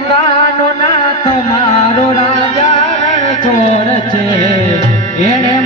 ગંગાનો ના તમારો રાજા રણછોડ છે એને